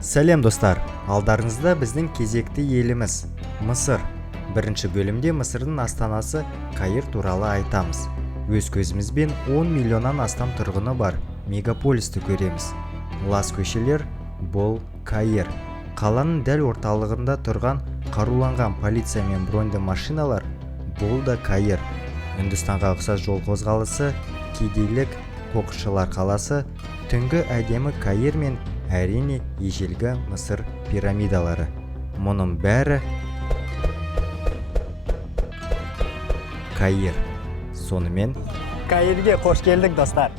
Сәлем достар, алдарыңызда біздің кезекті еліміз Мысыр. Бірінші бөлімде Мысырдың астанасы Каир туралы айтамыз. Өз көзімізбен 10 миллионнан астам тұрғыны бар мегаполисті көреміз. Лас көшелер бұл Каир. Қаланың дәл орталығында тұрған қаруланған полиция мен броньды машиналар бұл да Каир. Үндістанға ұқсас жол қозғалысы, кедейлік, қоқысшылар қаласы, түнгі әдемі Каир мен әрине ежелгі Мысыр пирамидалары. Мұның бәрі Каир. Сонымен Каирге қош келдік, достар.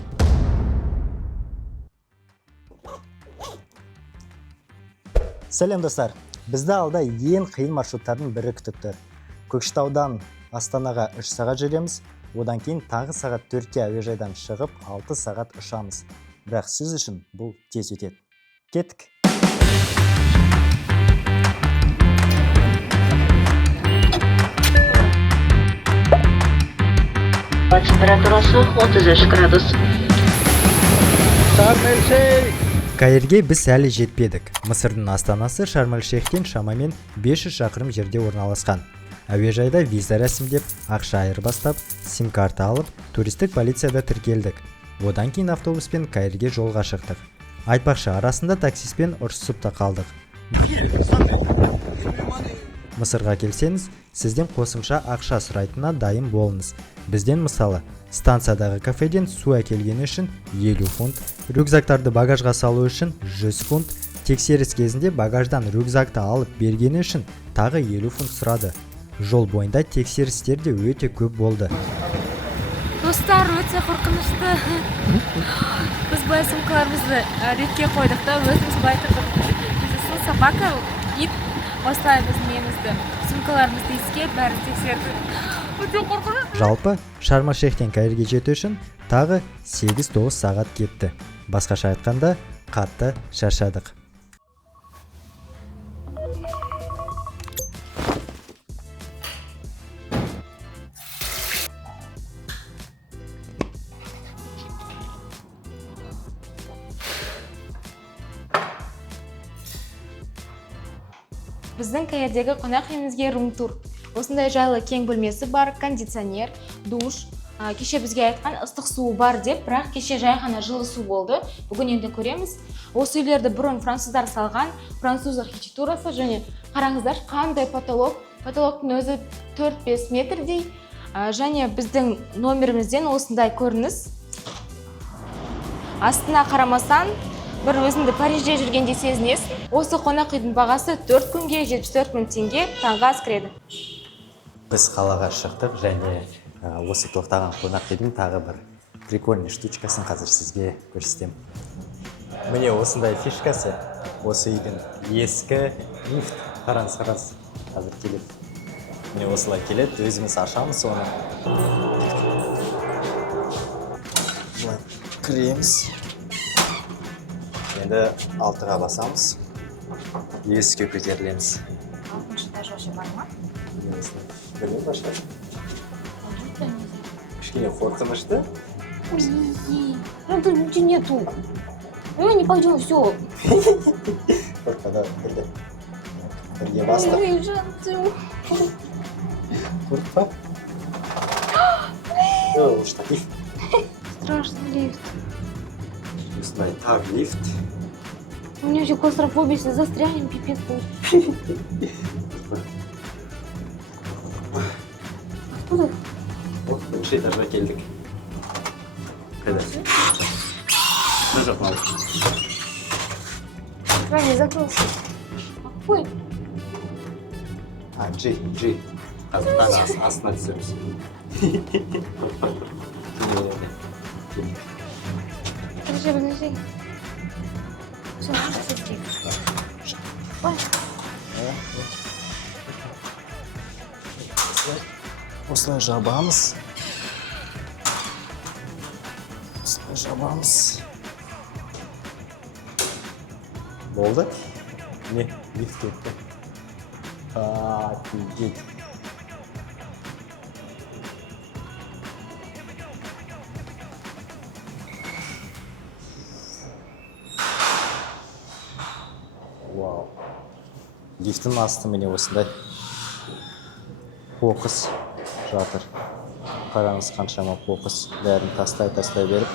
Сәлем, достар. Бізді алда ең қиын маршруттардың бірі күтіп тұр. Көкшетаудан Астанаға 3 сағат жүреміз, одан кейін тағы сағат 4-ке әуежайдан шығып 6 сағат ұшамыз. Бірақ сіз үшін бұл тез өтеді. Кеттік. Температурасы 33 градус. Каирге біз әлі жетпедік. Мысырдың астанасы Шарм-эль-Шейхтен шамамен 500 шақырым жерде орналасқан. Әуежайда виза рәсімдеп, ақша айырбастап, сим-карта алып, туристік полицияда тіркелдік. Одан кейін автобуспен Каирге жолға шықтық. Айтпақшы, арасында таксиспен ұрсысып та қалдық. Мысырға келсеңіз, сізден қосымша ақша сұрайтынына дайын болыңыз. Бізден мысалы, станциядағы кафеден су әкелгені үшін 50 фунт, рюкзактарды багажға салу үшін 100 фунт, тексеріс кезінде багаждан рюкзакты алып бергені үшін тағы 50 фунт сұрады. Жол бойында тексерістер де өте көп болды. Достар, өте қорқынышты. Біз былай сумкаларымызды ретке қойдық та, өзіміз былай тұрдық. Біздің собака, ит, осылай біздің немізді, сумкаларымызды иіскеп, бәрін тексерді. Өте қорқынышты. Жалпы, Шарм-эль-Шейхтен Каирге жету үшін тағы 8-9 сағат кетті. Басқаша айтқанда, қатты шаршадық. Біздің Каирдегі қонақ үйімізге рум-тур. Осындай жайлы кең бөлмесі бар, кондиционер, душ, кеше бізге айтқан ыстық суы бар деп, бірақ кеше жай ғана жылы су болды. Бүгін енді көреміз. Осы үйлерді бұрын француздар салған, француз архитектурасы, және қараңыздар қандай потолок. Потолоктың өзі 4-5 метрдей. Және біздің номерімізден осындай көрініс. Астына қарамасан, бір өзіңді Парижде жүргенде сезінесің. Осы қонақ үйдің бағасы 4 күнге 74 мың теңге таңға кіреді. Біз қалаға шықтық және осы тоқтаған қонақ үйдің тағы бір прикольный штучкасын қазір сізге көрсетемін. Міне осындай фишкасы, осы үйдің ескі лифт. Қараңыз. Қазір келеді. Міне осылай келеді, өзіміз ашамыз оны. Бұлай кіреміз. Енді алтыға басамыз. Есікке көтерілеміз. Алтыншыда жошы бар ма? Білмеймін башқа. Кішкене қорқынышты. Ну тут ничего нету. Ну не пойдем, все. Қорқа, да, бірге бастық. Қорқпа. Ол что, лифт? Страшный лифт. Осындай тар лифт. У меня еще клаустрофобия, если застрянем, пипец будет. Откуда? Вот, бірінші этажға келдік. Қайда? Мына жақ мал. Крайне закрылся. Ой, G. Қазір тағы астына түсеміз. подожди. Все, быстрее. Ой, Осылай жабамыз. Болды? Не, лифт кетті. Офигеть. Вау. Лифттің асты міне осындай қоқыс жатыр. Қараңыз қаншама қоқыс, бәрін тастай беріп.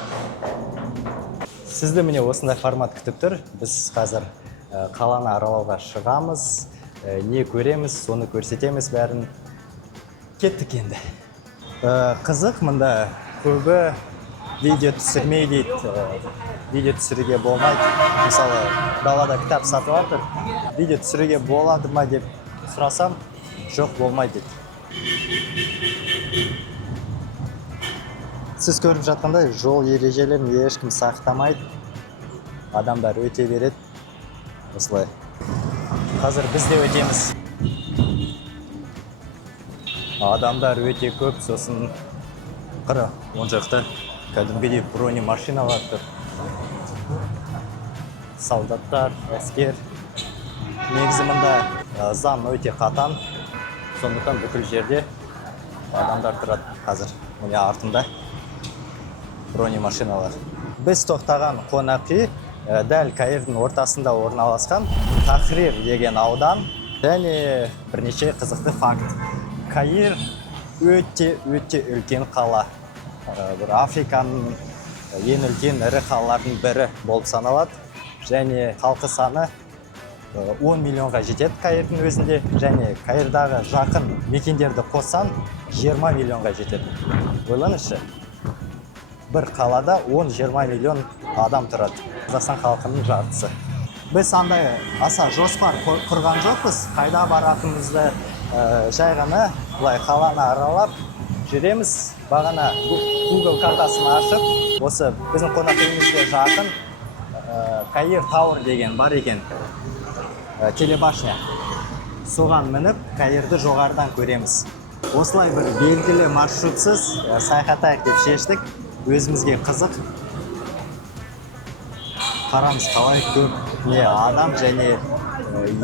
Сізді міне осындай формат күтіп тұр. Біз қазір қаланы аралауға шығамыз, не көреміз, соны көрсетеміз бәрін. Кеттік енді. Қызық, мұнда көбі видео түсірмей дейді, видео түсіруге болмайды. Мысалы, далада кітап сатып жатыр, видео түсіруге болады ма деп сұрасам, жоқ, болмайды дейді. Сіз көріп жатқандай, жол ережелерін ешкім сақтамайды. Адамдар өте береді. Осылай. Қазір біз де өтеміз. Адамдар өте көп, сосын қыры, оң жақта кәдімгідей брони машиналар тұр. Солдаттар, әскер. Негізі мұнда заң өте қатаң. Сондықтан бүкіл жерде адамдар тұрады қазір. Міне артында брони машиналар. Біз тоқтаған қонақ үй дәл Каирдің ортасында орналасқан Тахрир деген аудан. Және бірнеше қызықты факт. Каир өте үлкен қала. Бір Африканың ең үлкен ірі қалалардың бірі болып саналады. Және халқы саны 10 миллионға жетеді Каирдің өзінде. Және Каирдағы жақын мекендерді қоссаң 20 миллионға жетеді. Ойлаңызшы, бір қалада 10-20 миллион адам тұрады. Қазақстан халқының жартысы. Біз андай аса жоспар құрған жоқпыз. Қайда баратынымызды жай ғана бұлай қаланы аралап жүреміз. Бағана Google картасын ашып, осы біздің қонақ үйімізге жақын Каир Тауэр деген бар екен. Телебашня. Соған мініп, Каирді жоғарыдан көреміз. Осылай бір белгілі маршрутсыз саяхаттайық деп шештік. Өзімізге қызық. Қараңыз, қалай көп адам және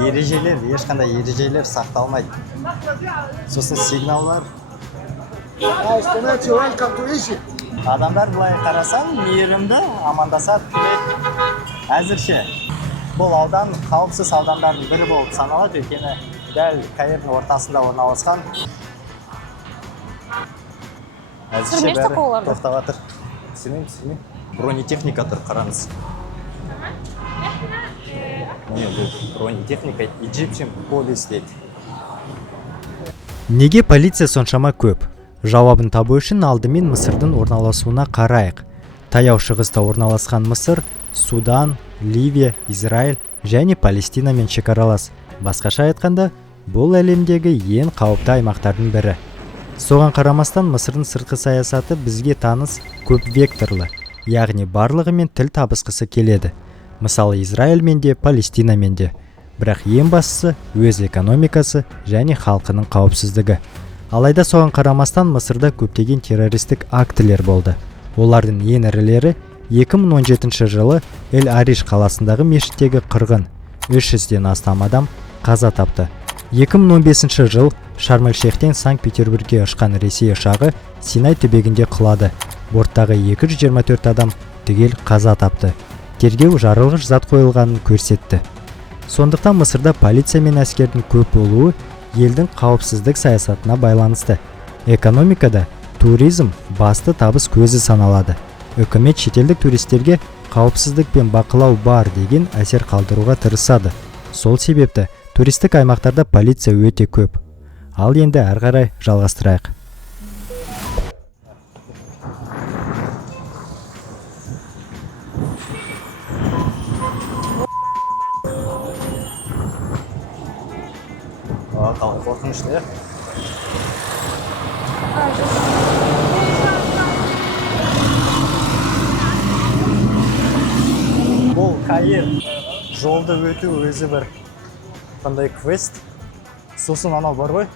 ережелер, ешқандай ережелер сақталмайды. Сосын сигналдар. Адамдар бұлай қарасаң, мейірімді, амандасады, күледі. Әзірше бұл аудан қауіпсіз аудандардың бірі болып саналады, өйткені дәл Каирдің ортасында орналасқан. Әзірше бәрі тоқтап жатыр. Түсінемін. Бронетехника тұр, қараңыз. Міне бұл бронетехника Egyptian Police дейді. Неге полиция соншама көп? Жауабын табу үшін алдымен Мысырдың орналасуына қарайық. Таяу шығыста орналасқан Мысыр, Судан, Ливия, Израиль және Палестинамен шекаралас. Басқаша айтқанда, бұл әлемдегі ең қауіпті аймақтардың бірі. Соған қарамастан Мысырдың сыртқы саясаты бізге таныс көп векторлы, яғни барлығымен тіл табысқысы келеді. Мысалы Израильмен де, Палестинамен де. Бірақ ең бастысы өз экономикасы және халқының қауіпсіздігі. Алайда соған қарамастан Мысырда көптеген террористік актілер болды. Олардың ең ірілері 2017 жылы Эль-Ариш қаласындағы мешіттегі қырғын. 300-ден астам адам қаза тапты. 2015 жыл Шарм-эль-Шейхтен Санкт-Петербургке ұшқан Ресей ұшағы Синай түбегінде құлады. Борттағы 224 адам түгел қаза тапты. Тергеу жарылғыш зат қойылғанын көрсетті. Сондықтан Мысырда полиция мен әскердің көп болуы елдің қауіпсіздік саясатына байланысты. Экономикада туризм басты табыс көзі саналады. Үкімет шетелдік туристерге қауіпсіздік пен бақылау бар деген әсер қалдыруға тырысады. Сол себепті туристік аймақтарда полиция өте көп. Ал енді әрі қарай жалғастырайық. Қалай қорқынышты, е? Бұл Каир жолды өту өзі бір қандай квест. Сосын анау бар ғой,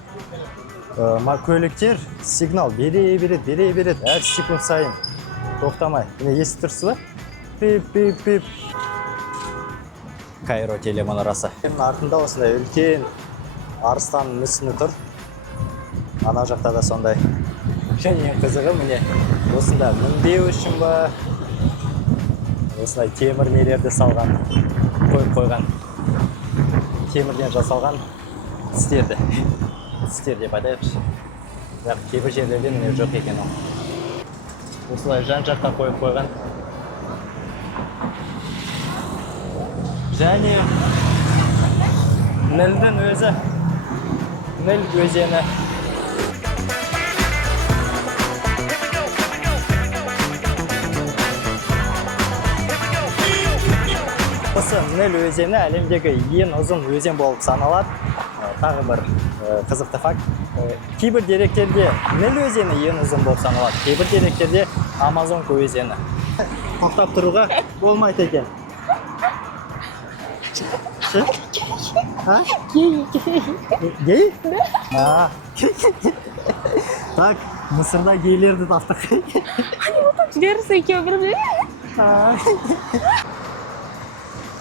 көліктер сигнал бере береді, әр секунд сайын тоқтамай. Міне естіп тұрсыз ба? Пип. Каиро телемұнарасы. Артында осындай үлкен арыстан мүсіні тұр. Ана жақта да сондай. Және қызығы міне осында мінбеу үшін ба, осындай темір нелерді салған, қойған. темірден жасалған тістерді. Тістер деп айтайықшы. Бірақ кейбір жерлерде міне жоқ екен ол. Осылай жан-жаққа қойып қойған. Және Нілдің өзі, Ніл өзені. Осы Ніл өзені әлемдегі ең ұзын өзен болып саналады. Тағы бір қызықты факт. Кейбір деректерде Ніл өзені ең ұзын болып саналады. Кейбір деректерде Амазонка өзені. Тоқтап тұруға болмайды екен. Гей? Да. Так, Мысырда гейлерді таптық. Жіберісі екеу бірімде.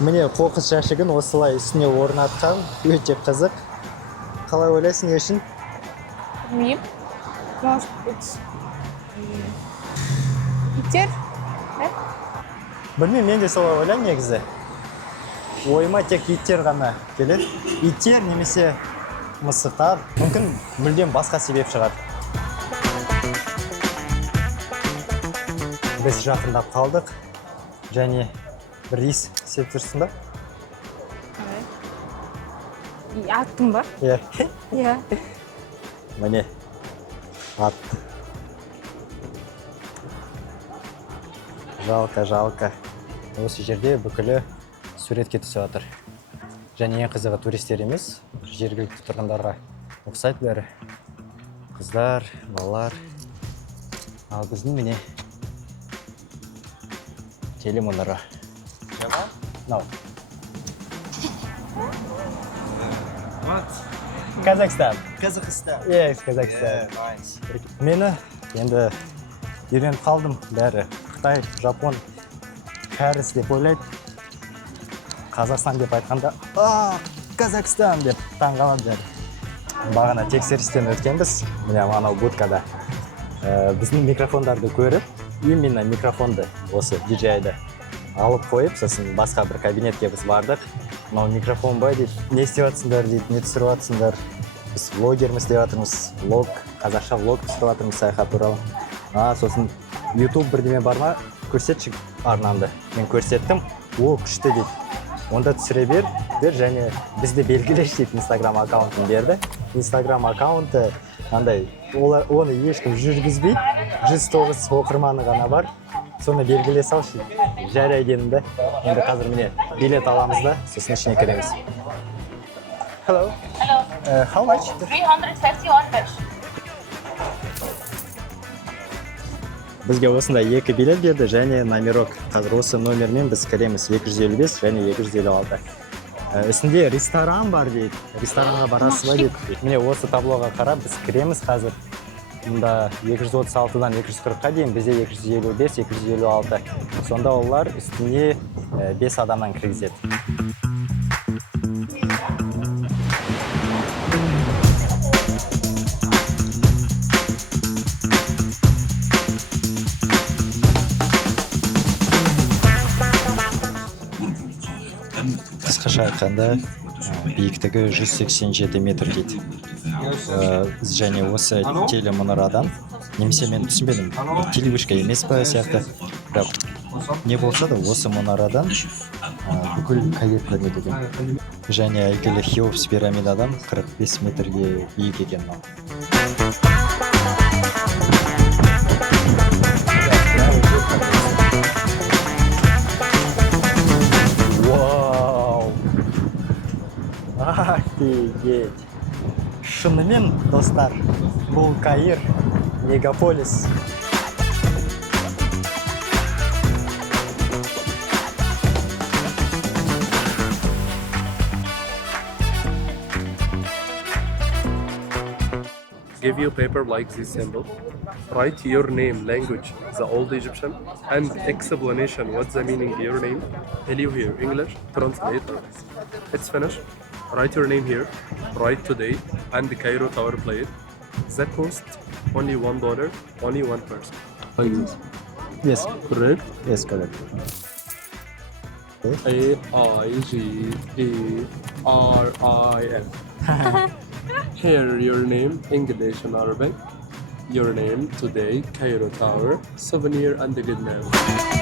Міне қоқыс жәшігін осылай үстіне орнатқан, өте қызық. Қалай ойлайсың, не үшін? Білмеймін. Может быть. Иттер? Білмеймін, мен де солай ойлаймын негізі. Ойыма тек иттер ғана келеді. Иттер немесе мысықтар, мүмкін мүлдем басқа себеп шығар. Біз жақындап қалдық. Және бір иіс сезіп тұрсың ба? Аттың ба? Иә. Иә. Міне ат. Жалко. Осы жерде бүкілі суретке түсіп жатыр. Және ең қызығы туристер емес, жергілікті тұрғындарға ұқсайды бәрі. Қыздар, балалар. Ал біздің міне телемұнара. No. What? Казахстан. Kazakhstan. Yes, Казахстан. Nice. Мені енді үйреніп қалдым бәрі. Қытай, Жапон, Кәріс деп ойлайды. Қазақстан деп айтқанда, Казахстан деп таңғалады бәрі. Бағана тексерістен өткенбіз, міне анау будкада. Біздің микрофондарды көріп, именно микрофонды осы DJI-ді алып қойып, сосын басқа бір кабинетке біз бардық. Мынау микрофон бай дейді, не істеп жатсыңдар дейді, не түсіріп жатсыңдар. Біз влогерміз деп жатырмыз, влог, қазақша влог түсіріп жатырмыз саяхат туралы. Сосын YouTube бірдеме бар ма, көрсетші арнамды. Мен көрсеттім, о күшті дейді. Онда түсіре бер және бізді белгілеші дейді, Instagram аккаунтын берді. Instagram аккаунты андай, оны ешкім жүргізбейді, 109 оқырманы ғана бар. Соны белгіле салшы, жарайды. Енді қазір міне билет аламыз да, сосын ішіне кіреміз. Hello. Hello. How much? 351 baht. Бізге осында 2 билет берді және номерок. Қазір осы номермен біз кіреміз 255 және 256. Үстінде ресторан бар дейді. Ресторанға барасыз ба дейді. Міне осы таблоға қарап біз кіреміз қазір. Мұнда 236-дан 240-қа дейін, бізде 255, 256. Сонда олар үстіне 5 адамнан кіргізеді. Қысқаша айтқанда, биіктігі 187 метр дейді. Және осы телемұнарадан, немесе мен түсінбедім, телевышка емес па сияқты, бірақ не болса да осы мұнарадан бүкіл Каир көрінеді екен. Және әйгілі Хеопс пирамидадан 45 метрге биік екен. Вау! Офигеть! Шынымен, достар, бұл Каир, мегаполис. Give you paper like this symbol. Write your name, language, the old Egyptian, and explanation what's the meaning of your name. Tell you here, English, translate. It's finished. Write your name here. Write today and the Cairo Tower plate. That cost only $1, only one person. Like this. Yes, Correct? yes, correct. A-I-G-E-R RIL. Here, your name, English and Arabic. Your name today, Cairo Tower, souvenir and the good name.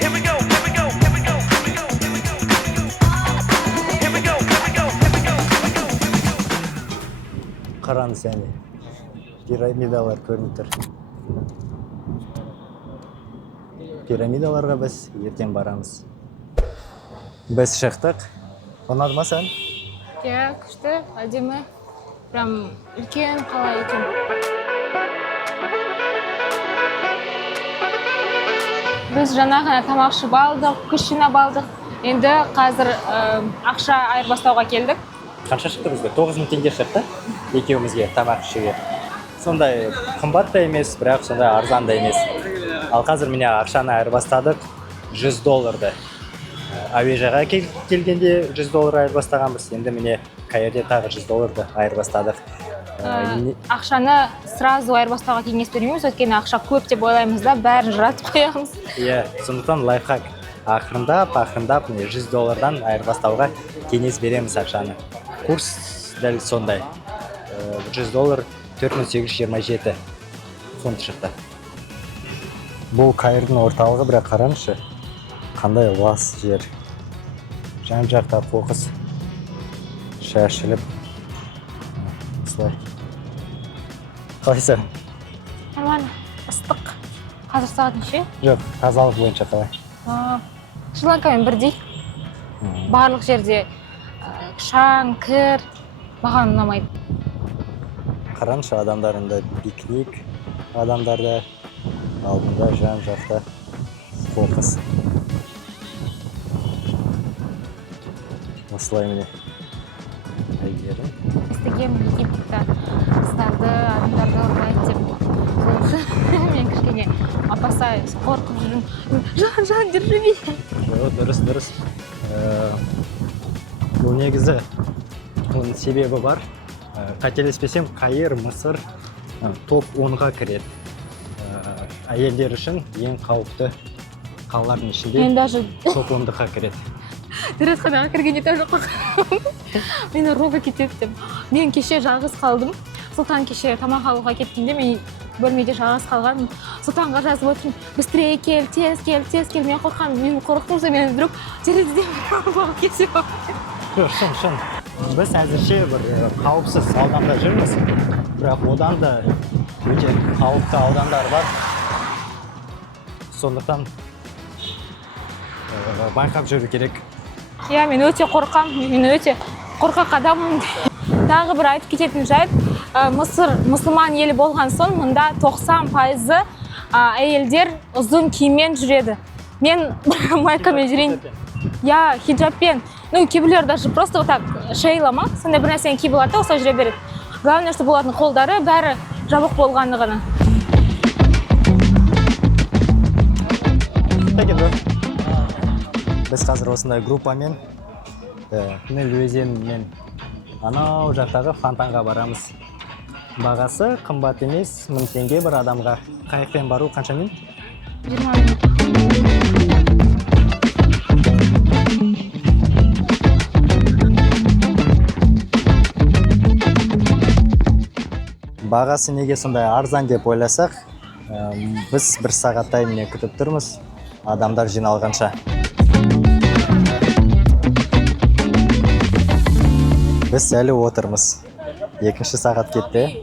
Here we go, here we go, here we go, here we go, here we go. Here we go, here we go, here we go, here we go. Қараңыз әне. Пирамидалар көрініп тұр. Пирамидаларға біз ертең барамыз. Біз шықтық. Ұнады ма сен? иә күшті әдемі прям үлкен қала екен. Біз жаңа ғана тамақ ішіп алдық, күш жинап алдық. Енді қазір ақша айырбастауға келдік. Қанша шықты бізге? 9000 теңге шықты екеумізге тамақ ішуге. Сондай қымбат та емес, бірақ сондай арзан да емес. Ал қазір міне ақшаны айырбастадық $100. Әуежайға келгенде $100 айырбастағанбыз. Енді міне Каирде тағы $100 айырбастадық. Ақшаны сразу айырбастауға кеңес бермейміз, өйткені ақша көп деп ойлаймыз да, бәрін жыратып қоямыз. Иә, сондықтан лайфхак. Ақырындап міне $100-дан айырбастауға кеңес береміз ақшаны. Курс дәл сондай. $100 4827 фунт шықты. Бұл Каирдің орталығы, бірақ қараңызшы. Қандай лас жер. Жан-жақта қоқыс шашылып. Осылай. Қалайсың? Нормально, ыстық. Қазір сағат неше? Жоқ, тазалық бойынша қалай? Шри-Ланкамен бірдей. Барлық жерде шаң, кір, маған ұнамайды. Қараңызшы, адамдарында пикник, адамдарда алдында жан-жақта қоқыс. Осылай міне. Әйгерім. Естігем Египетте қыздарды, адамдарды ұрлайды деп. Мен кішкене опасаюсь, қорқып жүрмін. Жан, держи меня. Дұрыс. Бұл негізі оның себебі бар. Қателеспесем, Каир, Мысыр топ 10-ға кіреді. Әйелдер үшін ең қауіпті қалалардың ішінде Мен даже топ 10-ға кіреді. дәретханаға кіргенде тоже қорқамын. Мені ұрып кетеді деп. Мен кеше жалғыз қалдым. Сұлтан кеше тамақ алуға кеткенде мен бөлмеде жалғыз қалғанмын. Сұлтанға жазып отырмын. Быстрее кел, тез кел. Мен қорқамын. Мен қорықтым, мен вдруг терезеден алып кетсе. Шын. Біз әзірше бір қауіпсіз ауданда жүрміз. Бірақ одан да өте қауіпті аудандар бар. Сондықтан байқап жүру керек. Иә, мен өте қорқамын. Мен өте қорқақ адаммын. Тағы бір айтып кететін жайт, Мысыр мұсылман елі болған соң, мұнда 90% әйелдер ұзын киіммен жүреді. Мен майкамен жүрейін. Я хиджабпен. Ну, кейбіреулер даже просто вот так шейлама, сондай бір нәрсені киіп алады, осылай жүре береді. Главное, что олардың қолдары бәрі жабық болғандығына. Біз қазір осындай группамен Ніл өзенінен анау жақтағы фонтанға барамыз. Бағасы қымбат емес, 1000 теңге бір адамға. Қайықпен бару қанша минут? 20 минут. Бағасы неге сондай арзан деп ойласақ, біз 1 сағаттай міне күтіп тұрмыз, адамдар жиналғанша. Біз әлі отырмыз. 2 сағат кетті.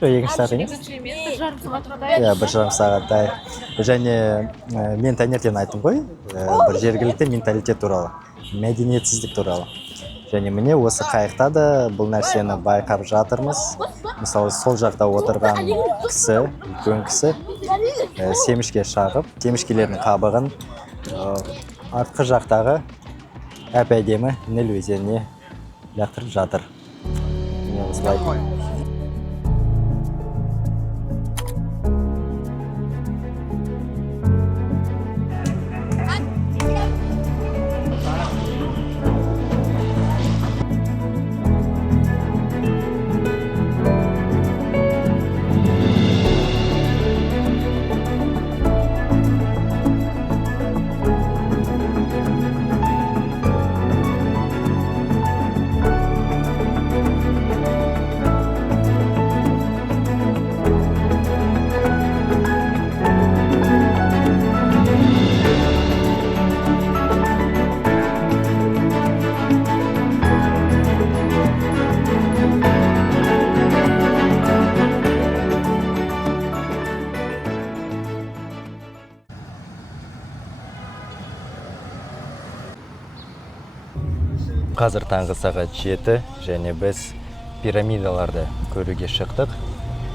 2 сағат емес? 1,5 сағаттай. Және мен таңертең айттым ғой, бір жергілікті менталитет туралы, мәдениетсіздік туралы. Және міне осы қайықта да бұл нәрсені байқап жатырмыз. Мысалы, сол жақта отырған кісі, үлкен кісі, семішке шағып, семішкелердің қабығын артқы жақтағы әп-әдемі Ніл өзеніне лақтырып жатыр. Міне осылай. Қазір таңғы сағат 7 және біз пирамидаларды көруге шықтық.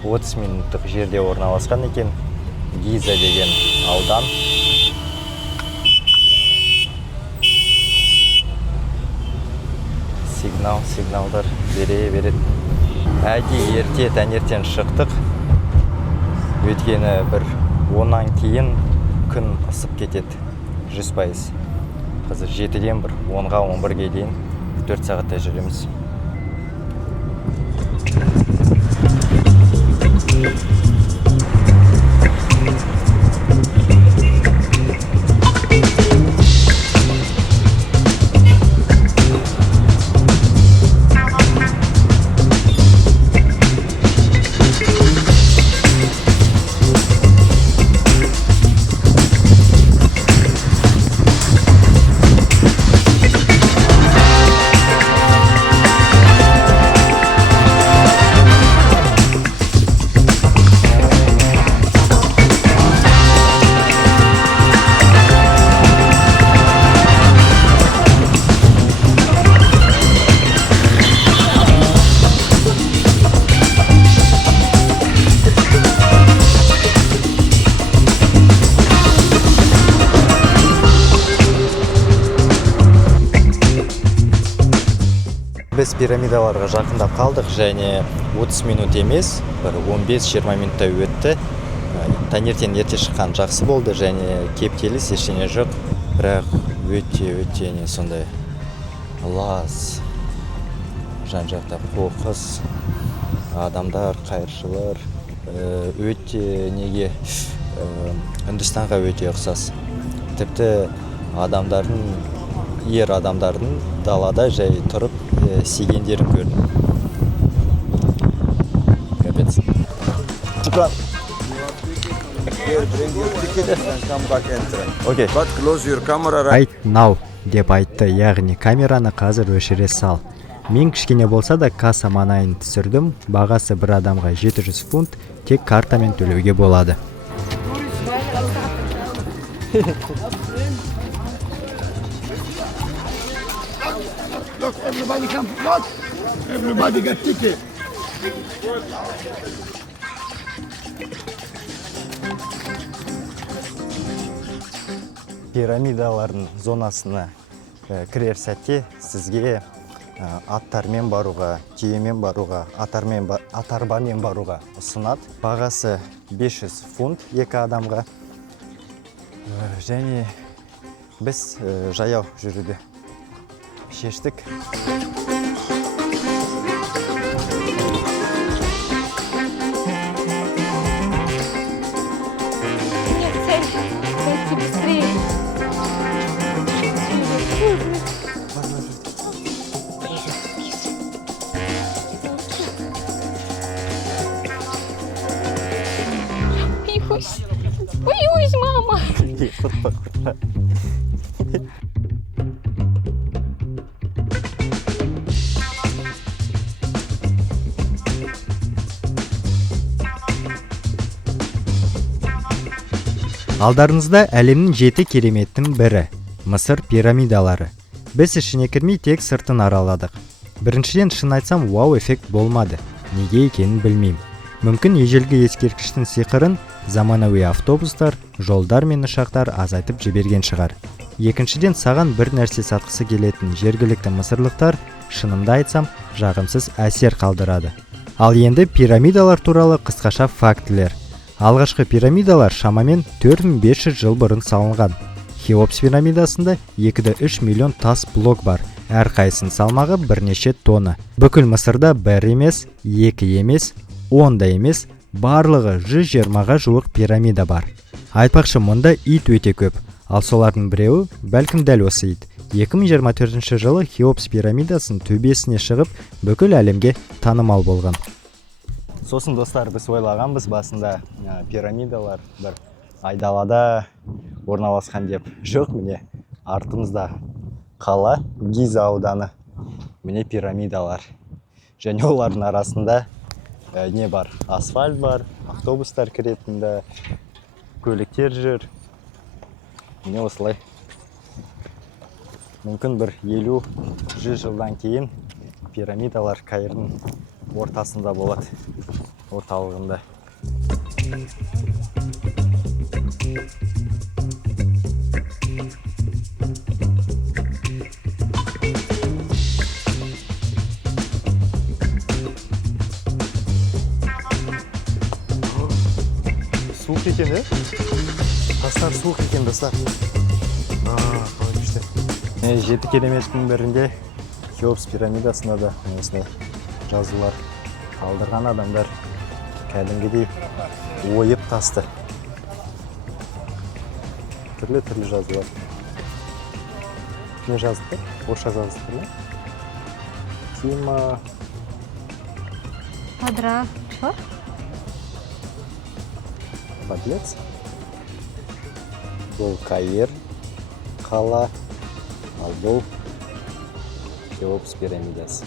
30 минуттық жерде орналасқан екен. Гиза деген аудан. Сигналдар бере береді. Ерте таңертең шықтық. Өйткені бір 10-нан кейін күн ысып кетеді 100%. Қазір 7-ден бір 10-ға 11-ге дейін 4 сағаттай жүреміз. Біз пирамидаларға жақындап қалдық және 30 минут емес, бір 15-20 минуттай өтті. Таңертең ерте шыққан жақсы болды және кептеліс ештеңе жоқ. Бірақ өте не сондай лас. Жан-жақта қоқыс, адамдар, қайыршылар, өте неге Үндістанға өте ұқсас. Тіпті ер адамдардың далада жай тұрып сигендерін көрдім. Капец. Окей. Right now деп айтты, яғни камераны қазір өшіре сал. Мен кішкене болса да касса маңайын түсірдім. Бағасы бір адамға 700 фунт, тек картамен төлеуге болады. Look, everybody come. Look, everybody got ticket. Пирамидалардың зонасына кірер сәтте сізге аттармен баруға, түйемен баруға, атарбамен баруға ұсынады. Бағасы 500 фунт екі адамға. Және біз жаяу жүруді шештік. Боюсь, мама. Алдарыңызда әлемнің 7 кереметтің бірі – Мысыр пирамидалары. Біз ішіне кірмей тек сыртын араладық. Біріншіден шын айтсам вау эффект болмады. Неге екенін білмеймін. Мүмкін ежелгі ескерткіштің сиқырын заманауи автобустар, жолдар мен ұшақтар азайтып жіберген шығар. Екіншіден саған бір нәрсе сатқысы келетін жергілікті мысырлықтар шынымды айтсам жағымсыз әсер қалдырады. Ал енді пирамидалар туралы қысқаша фактілер. Алғашқы пирамидалар шамамен 4500 жыл бұрын салынған. Хеопс пирамидасында 2-3 миллион тас блок бар. Әрқайсының салмағы бірнеше тонна. Бүкіл Мысырда бір емес, 2 емес, 10 да емес, барлығы 120-ға жуық пирамида бар. Айтпақшы, мұнда ит өте көп. Ал солардың біреуі бәлкім дәл осы ит. 2024 жылы Хеопс пирамидасының төбесіне шығып, бүкіл әлемге танымал болған. Сосын достар, біз ойлағанбыз басында пирамидалар бір айдалада орналасқан деп. Жоқ, міне артымызда қала, Гиза ауданы. Міне пирамидалар. Және олардың арасында не бар? Асфальт бар, автобустар кіретінді, көліктер жүр. Міне осылай. мүмкін бір 50-100 жылдан кейін пирамидалар Каирдің ортасында болады, орталығында. Суық екен, Достар, суық екен, достар. Қалай күшті. Жеті кереметтің бірінде Хеопс пирамидасында да осындай жазулар қалдырған адамдар кәдімгідей ойып тасты. Түрлі жазулар. Не жазды? Орысша жазды ма? Тима. Квадрат. Что? Подлец. Бұл Каир қала, ал бұл Хеопс пирамидасы.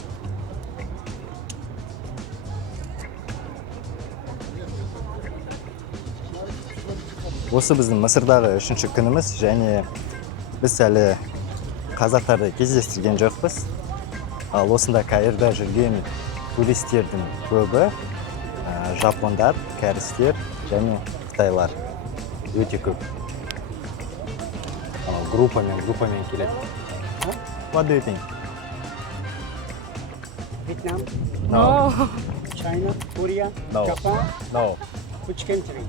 Осы біздің Мысырдағы 3-ші күніміз, және біз әлі қазақтарды кездестірген жоқпыз. Ал осында Каирда жүрген туристердің көбі жапондар, кәрістер және қытайлар өте көп. Группамен келеді. What do you think? Vietnam, No. China, Korea, No. Japan. No. Which country?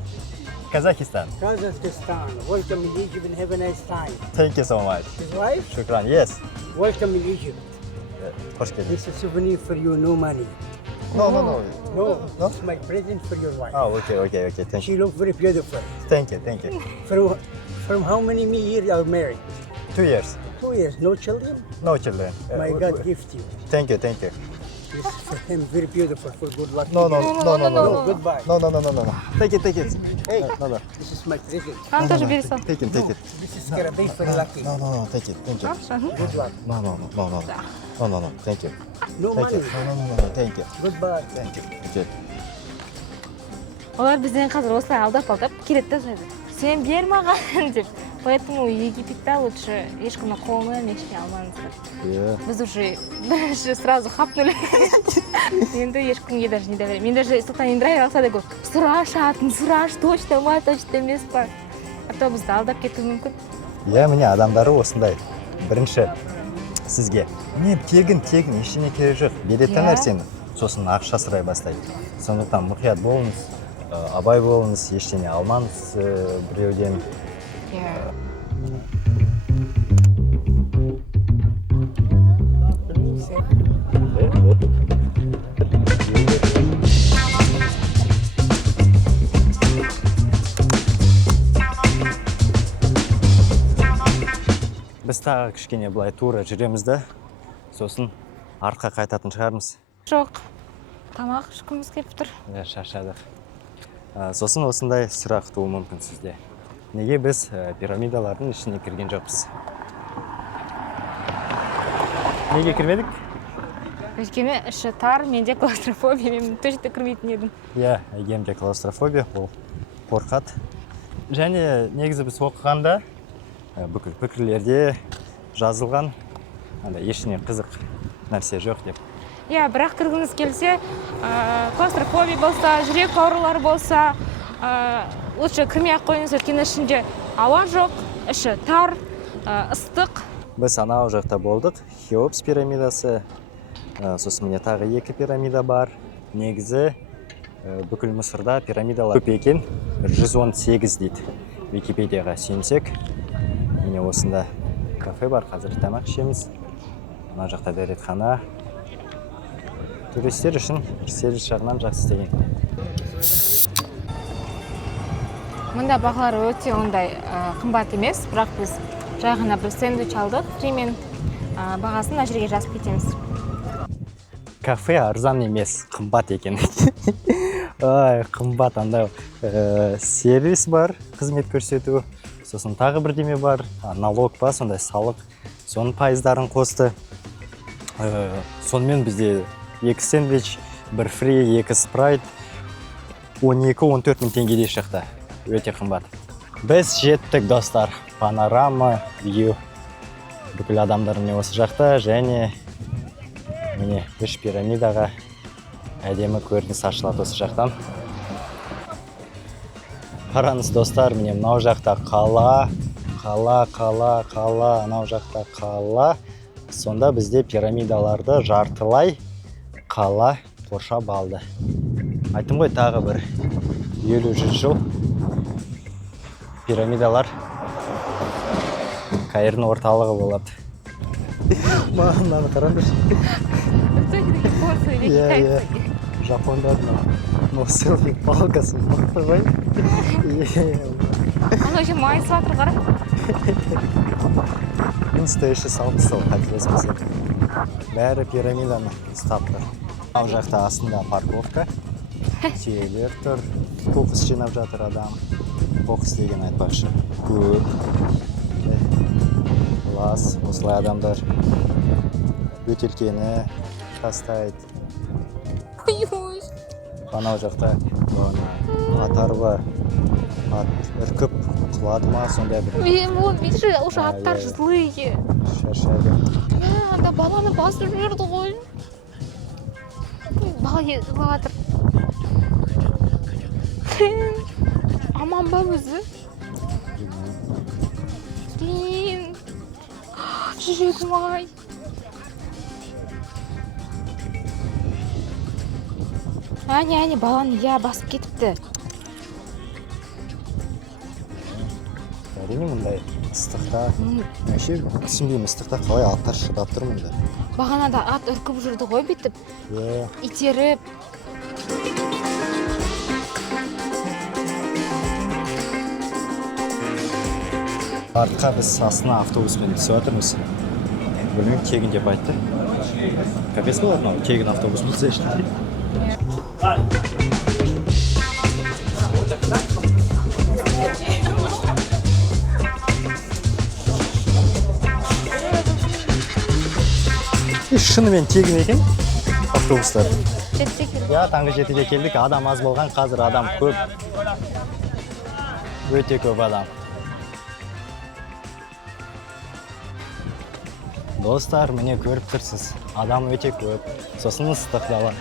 Kazakhstan. Kazakhstan. Welcome in Egypt and have a nice time. Thank you so much. His wife? Шукран. Yes. Welcome in Egypt. Hoş geldin. This is a souvenir for you, no money. No. No, No? it's my present for your wife. Oh, okay. Thank you. She looks very beautiful. Thank you. From how many years are married? 2 years. 2 years, no children? No children. My God gift you. Thank you. This is for him very beautiful, for good luck. No. No, goodbye. No. Take it. Hey, No. this is my present. Там тоже бери сам. Take it. This is gonna be for lucky. No. Take it. Thank you. Good luck. No. Thank you. No money. No. Thank you. Goodbye. Thank you. Okay. Олар бізден қазір осылай алдап келеді да сөйтеді. Сен бер маған деп. Поэтому Египетте лучше ешкімнің қолынан ештеңе алмаңыздар. Yeah. Біз уже сразу хапнули. Енді ешкімге даже не доверяем. Мен даже Султан Ибраев алса да сұраш, точно ма, точно емес па. А то бізді алдап кетуі мүмкін. Иә, міне адамдары осындай. Бірінші сізге не тегін ештеңе керек жоқ. Беретін нәрсені, сосын ақша сұрай бастайды. Сондықтан мұқият болыңыз, абай болыңыз, ештеңе алмаңыз біреуден. Біз тағы кішкене былай тура жүреміз да, сосын артқа қайтатын шығармыз. Жоқ, тамақ ішкіміз келіп тұр. Шаршадық. Сосын осындай сұрақ туы мүмкін сізде. Неге біз пирамидалардың ішіне кірген жоқпыз? Неге кірмедік? Өйткені іші тар, менде клаустрофобия, мен точно кірмейтін едім. Иә, әйгемде клаустрофобия, ол қорқады. Және негізі біз оқығанда бүкіл пікірлерде жазылған ештеңе қызық нәрсе жоқ деп. Иә, бірақ кіргіңіз келсе, клаустрофобия болса, жүрек аурулары болса, лучше кірмей-ақ қойыңыз, өйткені ішінде ауа жоқ, іші тар, ыстық. Біз анау жақта болдық, Хеопс пирамидасы, сосын міне тағы 2 пирамида бар. Негізі бүкіл Мысырда пирамидалар көп екен, 118 дейді. Википедияға сүйенсек, міне осында кафе бар, қазір тамақ ішеміз. Мына жақта дәретхана. Туристер үшін сервис жағынан жақсы істеген. Мұнда бағалар өте ондай қымбат емес, бірақ біз жай ғана бір сэндвич алдық, фримен бағасын мына жерге жазып кетеміз. Кафе арзан емес, қымбат екен. Ай, қымбат, андай сервис бар, қызмет көрсету. Сосын тағы бірдеме бар, налог па, сондай салық. Соның пайыздарын қосты. Сонымен бізде 2 сэндвич, 1 фри, 2 спрайт, 12-14 мың теңгеде шықты. Өте қымбат. Біз жеттік, достар. Панорама, view. бүкіл адамдар міне осы жақта, және міне үш пирамидаға әдемі көрініс ашылады осы жақтан. Қараңыз достар, міне мынау жақта қала, анау жақта қала. Сонда бізде пирамидаларды жартылай қала қоршап алды. Айттым ғой, тағы бір 50-100 жыл пирамидалар Каирдің орталығы болады. Маған қараңдаршы. Жапондардың селфи палкасын қойбай. Ана уже майыс ватыр қара. Настоящий салмысыл, қателеспесем. Бәрі пирамиданы ұстап тұр. Ау жақта астында парковка. Түйелер тұр. Қоқыс жинап жатыр адам. Қоқыс деген айтпақшы. Көп. Лас, осылай адамдар бөтелкені тастайды. Анау жақта аттар бар. Ат үркіп құлады ма, сондай бір. Видишь, уже аттар злые. Шаршайды. Анда баланы басып жүрді ғой. Бала жылаватыр. Аман ба өзі? Жүрегім ай. Әне, баланы басып кетіпті. Әрине мұндай ыстықта, түсінбеймін, ыстықта қалай аттар шыдап тұр мұнда. Бағанада ат үркіп жүрді ғой бетіп, итеріп. Артқа біз астына автобуспен түсіп отырмыз. Білмеймін, тегін деп айтты. Капец болады мынау, тегін автобус болса ештеңе. Шынымен тегін екен автобустар. Таңғы 7-де келдік, адам аз болған, қазір адам көп. Өте көп адам. Достар, міне көріп тұрсыз, адам өте көп. Сосын ыстық дала.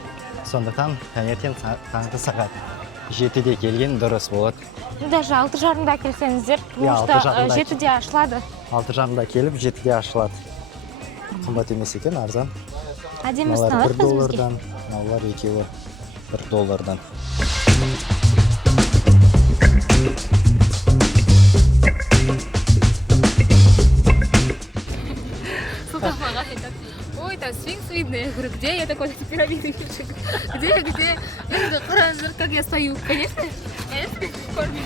Сондықтан таңертең таңғы сағат 7-де келген дұрыс болады. Даже 6:30-да келсеңіздер, потому что 7-де ашылады. 6:30-да келіп, 7-де ашылады. Қымбат емес екен, арзан. Әдемісін алады бізге. Мыналар екеуі $1. Ой, там сфинкс видно. Я говорю, где? Я такой, пирамиды вижу. Где? Я говорю, как я стою. Конечно, в форме.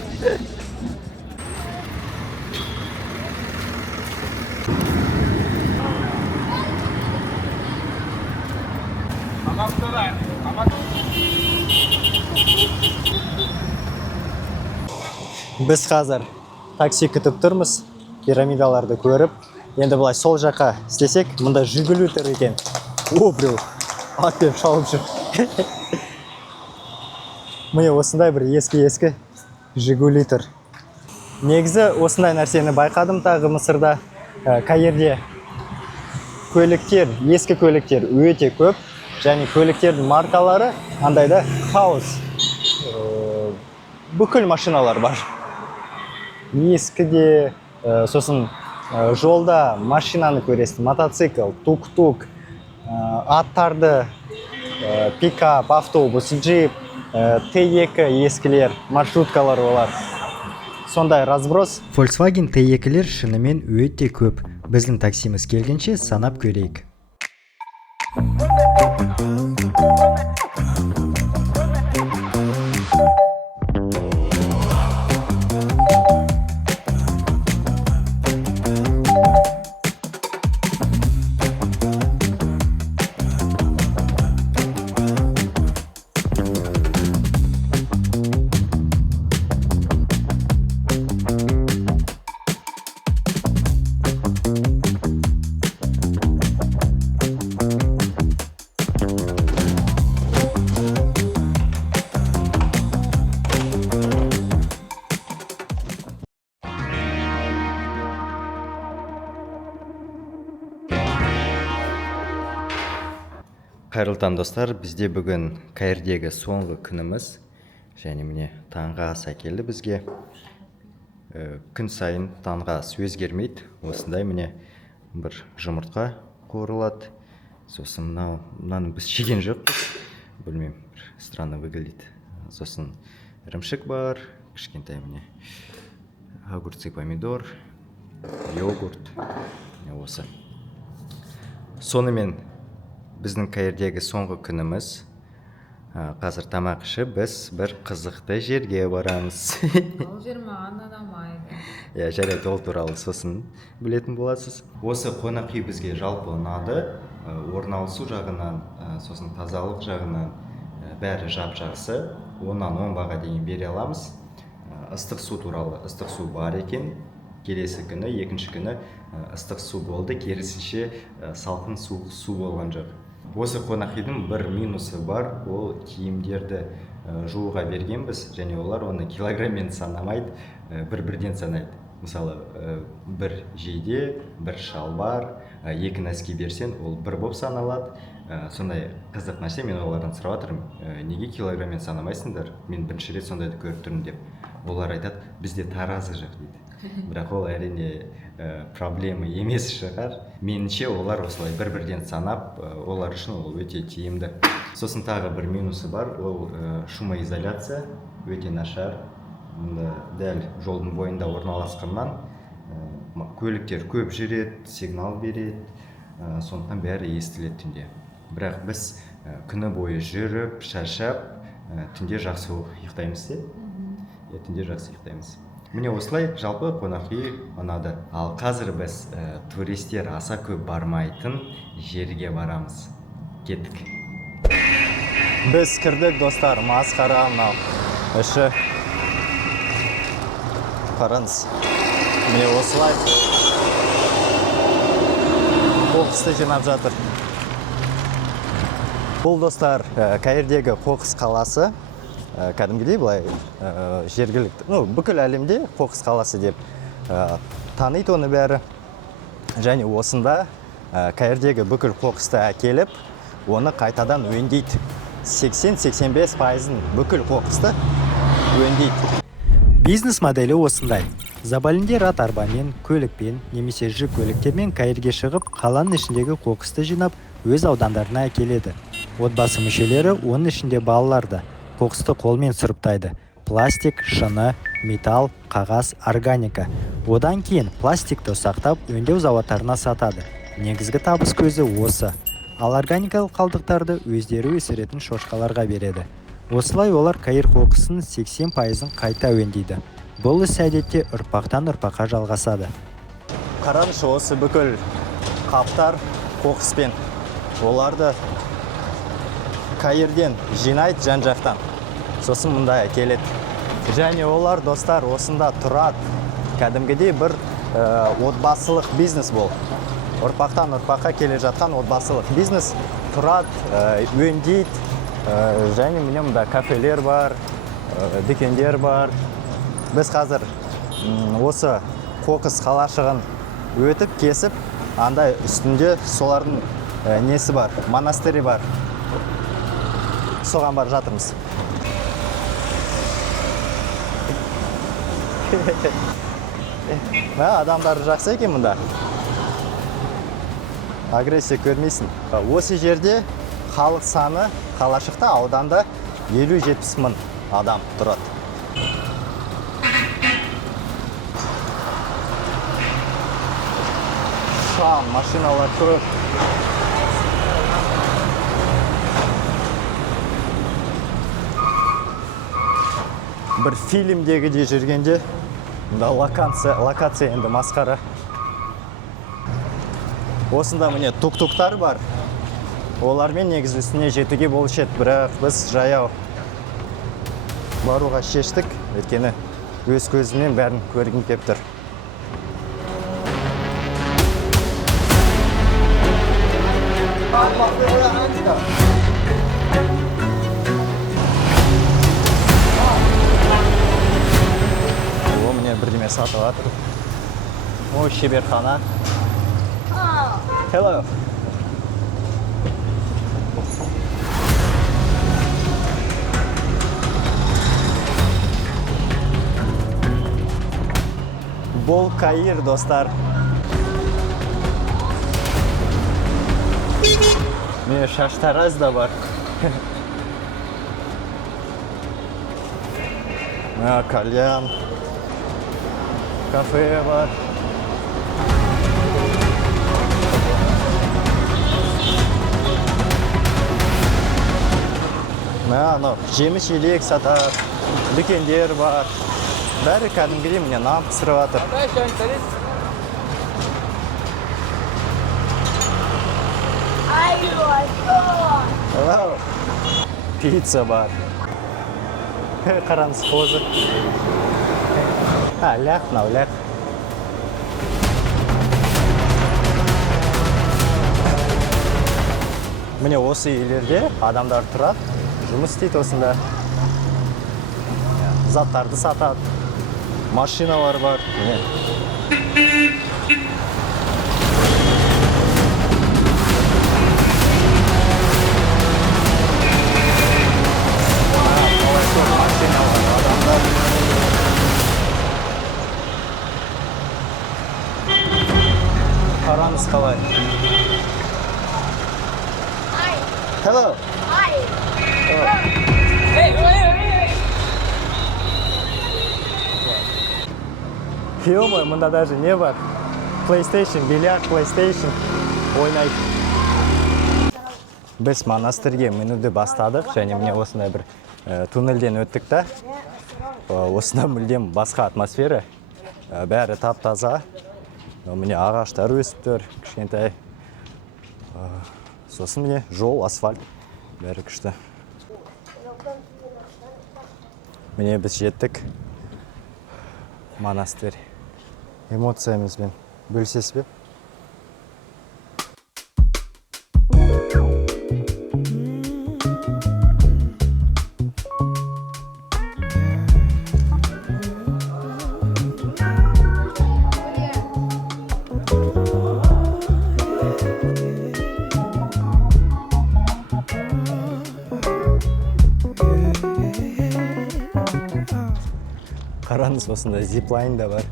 Біз қазір такси күтіп тұрмыз, пирамидаларды көріп. Енді бұлай сол жаққа істесек, мұнда жүгілу тұр екен. Біреу атпен шауып жүр. Міне осындай бір ескі жүгілу тұр. Негізі осындай нәрсені байқадым тағы Мысырда, Каирде. Ескі көліктер өте көп. Және көліктердің маркалары андайда хаос. Бүкіл машиналар бар. Ескі де, сосын жолда машинаны көресің, мотоцикл, тук-тук, аттарды, пикап, автобус, джип, Т2 ескілер, маршруткалар олар. Сондай разброс. Volkswagen T2-лер шынымен өте көп. Біздің таксиміз келгенше санап көрейік. Қайырлы таң достар, бізде бүгін Каирдегі соңғы күніміз. Және міне таңғы ас әкелді бізге. Күн сайын таңғы ас өзгермейді. Осындай міне бір жұмыртқа қуырылады. Сосын мынаны біз жеген жоқпыз. Білмеймін, бір странно выглядит. Сосын ірімшік бар, кішкентай міне огурцы, помидор, йогурт. Осы. Сонымен біздің Каирдегі соңғы күніміз. Қазір тамақ ішіп біз бір қызықты жерге барамыз. Ол жер маған ұнамайды. Жарайды, ол туралы сосын білетін боласыз. Осы қонақ үй бізге жалпы ұнады. Орналасу жағынан, сосын тазалық жағынан бәрі жап-жақсы. 10-нан 10 баға дейін бере аламыз. Ыстық су туралы, ыстық су бар екен. Келесі күні, екінші күні ыстық су болды, керісінше салқын су болған жоқ. Осы қонақ үйдің бір минусы бар, ол киімдерді жууға бергенбіз, және олар оны килограммен санамайды, бір-бірден санайды. Мысалы, бір жейде, бір шалбар, екі нәски берсен, ол бір боп саналады. Сондай қызық нәрсе, мен олардан сұрап жатырмын, неге килограммен санамайсыңдар? Мен бірінші рет сондайды көріп тұрмын деп. Олар айтады, бізде таразы жоқ дейді. Бірақ ол әрине проблема емес шығар. Меніңше олар осылай бір-бірден санап, олар үшін ол өте тиімді. Сосын тағы бір минусы бар, ол шумоизоляция өте нашар. Дәл жолдың бойында орналасқаннан көліктер көп жүреді, сигнал береді, сондықтан бәрі естіледі түнде. Бірақ біз күні бойы жүріп, шаршап, түнде жақсы ұйықтаймыз де. Түнде жақсы ұйықтаймыз. Міне осылай жалпы қонақ үй ұнады. Ал қазір біз туристер аса көп бармайтын жерге барамыз. Кеттік. Біз кірдік достар, масқара мынау. Іші қараңыз. Міне осылай қоқысты жинап жатыр. Бұл достар Каирдегі қоқыс қаласы. Кәдімгідей былай жергілікті, бүкіл әлемде қоқыс қаласы деп таниды оны бәрі. Және осында Каирдегі бүкіл қоқысты әкеліп, оны қайтадан өңдейді. 80-85% бүкіл қоқысты өңдейді. Бизнес моделі осындай. Забалиндер ат арбамен, көлікпен, немесе жүк көліктермен Каирге шығып, қаланың ішіндегі қоқысты жинап, өз аудандарына әкеледі. Отбасы мүшелері, оның ішінде балаларды қоқысты қолмен сұрыптайды. Пластик, шыны, металл, қағаз, органика. Одан кейін пластикті ұсақтап өңдеу зауыттарына сатады. Негізгі табыс көзі осы. Ал органикалық қалдықтарды өздері өсіретін шошқаларға береді. Осылай олар Каир қоқысының 80%-ын қайта өңдейді. Бұл іс әдетте ұрпақтан ұрпаққа жалғасады. Қараңызшы, осы бүкіл қаптар қоқыспен. Оларды Каирден жинайды жан-жақтан. Сосын мұнда келеді. Және олар достар осында тұрады. Кәдімгідей бір отбасылық бизнес бол. Ұрпақтан ұрпаққа келе жатқан отбасылық бизнес тұрады, өңдейді. Және міне мұнда кафелер бар, дүкендер бар. Біз қазір осы қоқыс қалашығын өтіп, кесіп, андай үстінде солардың несі бар, монастыры бар. Соған бар жатырмыз. Адамдар жақсы екен мұнда. Агрессия көрмейсің. Осы жерде халық саны қалашықта ауданда 50-70 мың адам тұрады. Шам, машиналар көп. Бір фильмдегідей жүргенде, локация енді масқара. Осында міне тук-туктар бар. Олармен негіз үстіне жетуге болушы еді, бірақ біз жаяу баруға шештік, өйткені өз көзімен бәрін көргім келіп тұр. О, міне бірдеме сатып жатыр. О, шеберхана. Hello. Бол Каир, достар. Міне шаштараз да бар. Мына кальян. Кафе бар. Мына анау жеміс желек сатар, дүкендер бар. Бәрі кәдімгідей міне нан пісіріп жатыр. Вау. Пицца бар. Қараңыз қозы. Ләқ, мынау ләқ. Міне осы үйлерде адамдар тұрады, жұмыс істейді осында. Заттарды сатады. Машиналар бар. Қараңыз қалай. Hello. Ё-моё, мында даже не бар. PlayStation, бильярд, PlayStation ойнайды. Біз монастырьге мінуді бастадық, және міне осындай бір туннельден өттік та. Осында мүлдем басқа атмосфера. Бәрі тап-таза. Міне ағаштар өсіп тұр, кішкентай. Сосын міне жол, асфальт. Бәрі күшті. Міне біз жеттік. Монастырь. Эмоциямызбен бөлісесіз бе? Қараңыз, осындай зиплайн да бар.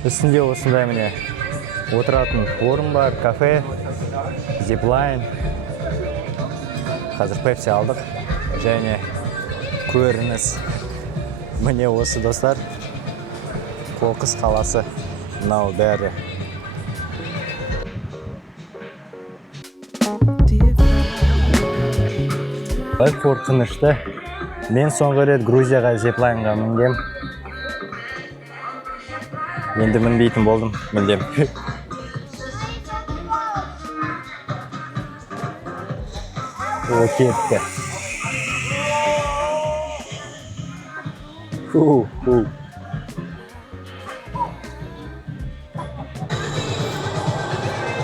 Үстінде осындай міне отыратын орын бар, кафе, зиплайн. Қазір пепси алдық. Және көрініс. Міне осы достар. Қоқыс қаласы. Мынау бәрі. Бай қорқынышты. Мен соңғы рет Грузияға зиплайнға мінгем. Енді мінбейтін болдым, мүлдем. О, кетті.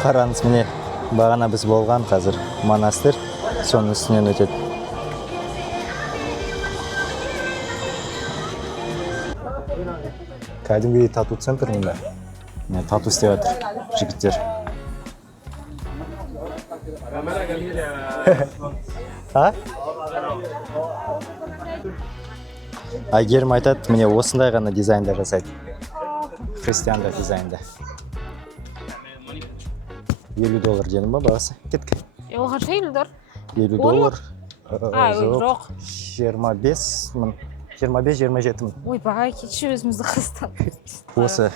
Қараңыз, міне бағана біз болған қазір монастырь, соның үстінен өтеді. Кәдімгідей тату центр мұнда. Тату істеп жатыр жігіттер. Әйгерім айтады, міне осындай ғана дизайнда жасайды. Христианда дизайнда. $50 дедім ба бағасы? Кеткі. Ол қанша $50? $50. Жоқ. 25 мың. 25-27 мың. Ой, баға кетші өзімізді қыстан. Осы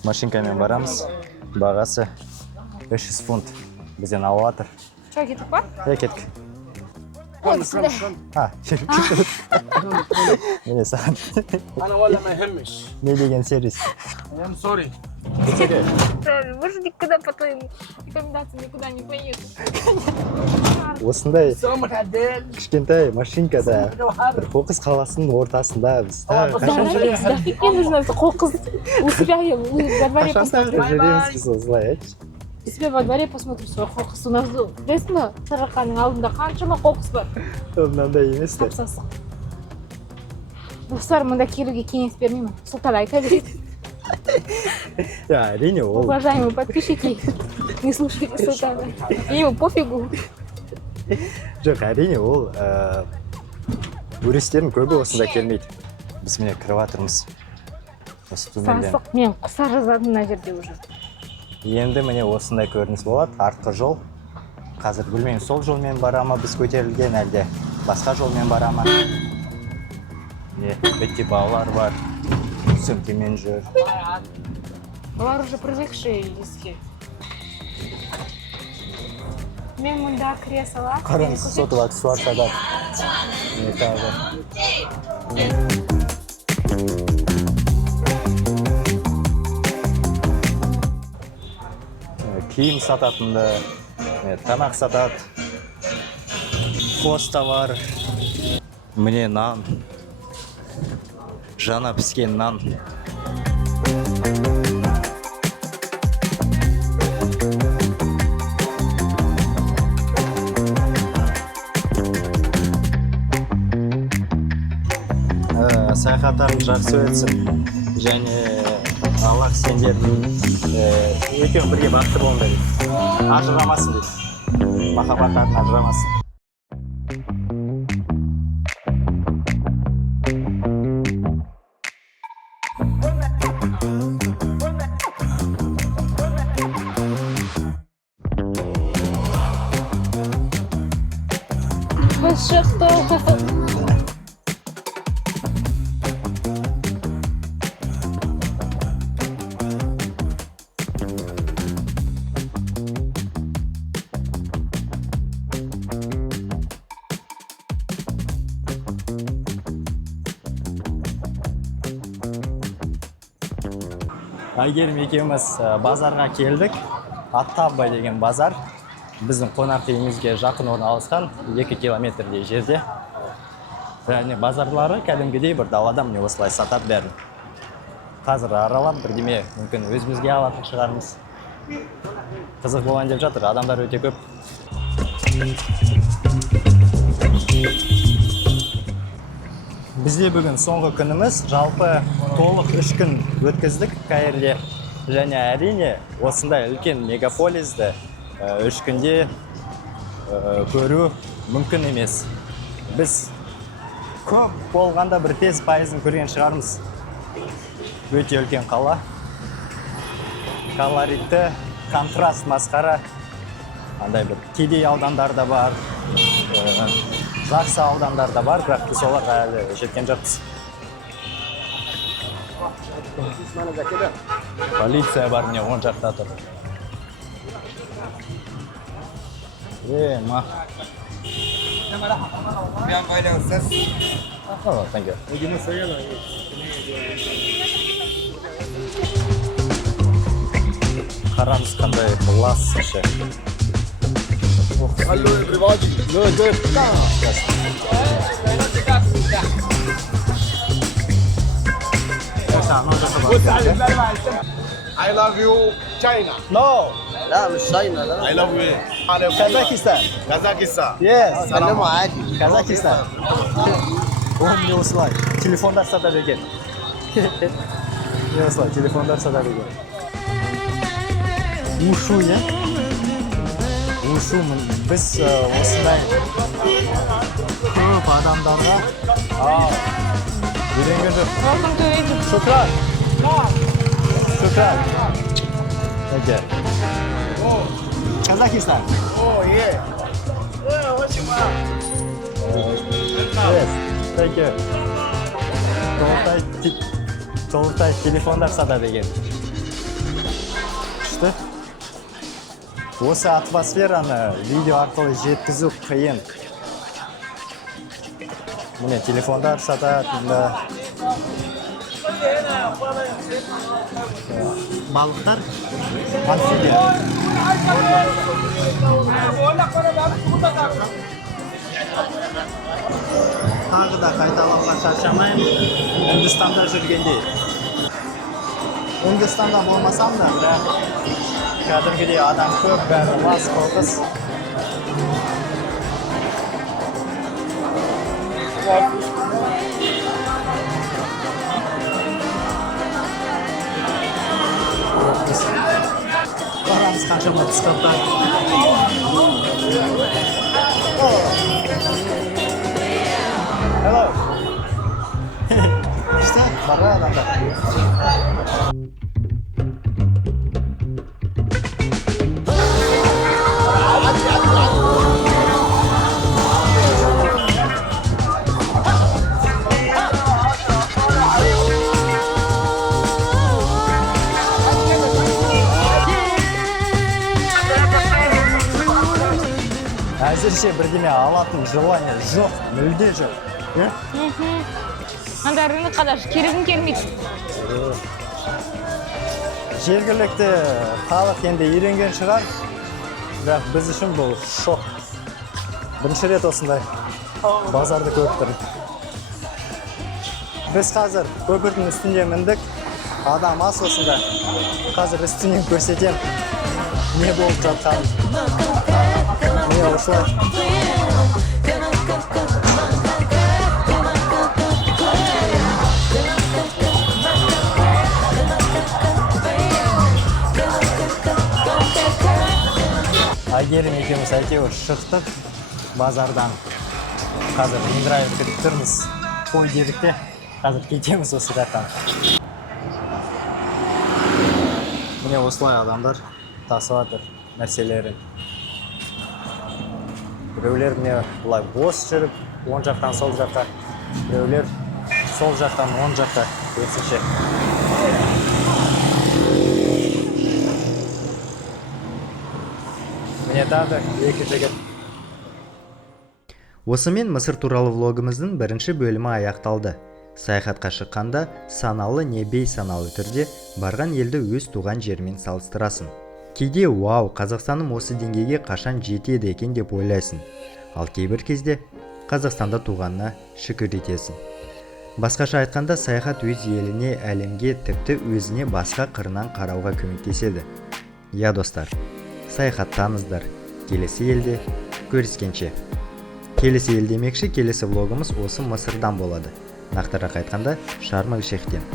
машинкамен барамыз. Бағасы 500 фунт. Бізден алып жатыр. Чай кетіп ба? Кеткі. Ой, сюда. Міне саған. انا ولا ما يهمش. Не деген сервис. I'm sorry. Может, никуда потом рекомендации никуда не поеду. Осындай سومك عدل. кішкентай машинкада бір қоқыс қаласының ортасында біз қашан жүреміз? Нафиг мне нужно қоқыс у себя во дворе посмотрю. Жүреміз біз осылай, айтшы. У себя во дворе посмотрю свой қоқыс. У нас білесің ба, сарыарқаның алдында қаншама қоқыс бар. Мынандай емес те. Сап-сасық. Достар, мұнда келуге кеңес бермеймін. Сұлтан айта береді. Әрине ол. Уважаемые подписчики, не слушайте Султана. Ему пофигу. Жоқ, әрине ол туристердің көбі осында келмейді. Біз міне кіріп жатырмыз. осы төменде. Сасық, мен қыса жазадым мына жерде уже. Енді міне осындай көрініс болады. Артқы жол. Қазір білмеймін, сол жолмен бара ма біз көтерілген, әлде басқа жолмен бара ма. Өте балалар бар. Сөмкемен жүр. Олар уже привыкшие еске. Мен мұнда кіре салақ. Қараңыз, сотып аксессуар сатады. Не тағы. Киім сататынды, тамақ сатады. Поста бар. Міне нан. Жана піскен нан. Саяхаттарың жақсы өтсін. Және Аллах сендердің екеуің бірге бақытты болыңдар дейді. Ажырамасын дейді. Махаббаттарын ажырамасын. Қыз шықты. Айгерім екеуміз базарға келдік. Аттабай деген базар. Біздің қонақ үйімізге жақын орналасқан 2 километрдей жерде. Және базарлары кәдімгідей бір далада міне осылай сатады бәрін. Қазір аралап бірдеме мүмкін өзімізге алатын шығармыз. Қызық болған деп жатыр, адамдар өте көп. Бізде бүгін соңғы күніміз, жалпы толық 3 күн өткіздік Каирде. Және әрине осындай үлкен мегаполисті 3 күнде көру мүмкін емес. Біз көп болғанда бір 5% көрген шығармыз. Өте үлкен қала. Колоритті, контраст масқара. Андай бір кедей аудандар да бар, жақсы аудандар да бар, бірақ біз оларға әлі жеткен жоқпыз. Полиция бар, міне оң жақта тұр. Ма. Thank you. Қарамыз қандай лас ше. Hello everybody. Good. I love you, China. No, لا مش صاينة لا I love you. Kazakhstan. Kazakhstan. Yes. كلموا عادي Kazakhstan. Oğlum ne osılay? Telefonlar satar eken. Ne osılay? Telefonlar satar eken. Uşu ya. Uşu biz osılay көп адамдарға үйренгендік. Шукран. Шукран. Thank you. Kazakhstan. Oh yeah. Yes, thank you. Толықтай телефондар сатады екен. Күшті. Осы атмосфераны видео арқылы жеткізу қиын. Міне телефондар сатады. Балықтар. Амфибия. Тағы да қайталауға шаршамаймын. Үндістанда жүргендей. Үндістанда болмасам да, бірақ кәдімгідей адам көп, бәрі лас қоқыс. Қараңыз қаншама тысқақтар. Hello. İşte, bana adamlar. әзірше бірдеме алатын желание жоқ, мүлде жоқ. Анда рынокқа даже келгім келмейді. Жергілікті халық енді үйренген шығар, бірақ біз үшін бұл шок. Бірінші рет осындай базарды көріп тұрмын. Біз қазір көпірдің үстінде міндік, адам аз осында. Қазір үстінен көрсетем, не болып жатқанын. Міне осылай. Айгерім екеуміз әйтеуір шықтық базардан. Қазір Индраев күтіп тұрмыз. Қой дедік те, қазір кетеміз осы жақтан. Міне осылай адамдар тасып жатыр нәрселерін. Біреулер міне бұлай бос жүріп, оң жақтан сол жаққа. Біреулер сол жақтан оң жаққа керісінше. Міне тағы екі жігіт. Осымен Мысыр туралы влогымыздың бірінші бөлімі аяқталды. Саяхатқа шыққанда саналы не бейсаналы түрде барған елді өз туған жермен салыстырасын. Кейде вау, Қазақстаным осы деңгейге қашан жетеді екен деп ойлайсың. Ал кейбір кезде Қазақстанда туғанына шүкір етесің. Басқаша айтқанда, саяхат өз еліне, әлемге, тіпті өзіне басқа қырынан қарауға көмектеседі. Я достар, саяхаттаңыздар. Келесі елде көріскенше. Келесі ел демекші, келесі влогымыз осы Мысырдан болады. Нақтырақ айтқанда, Шарм-эль-Шейхтен.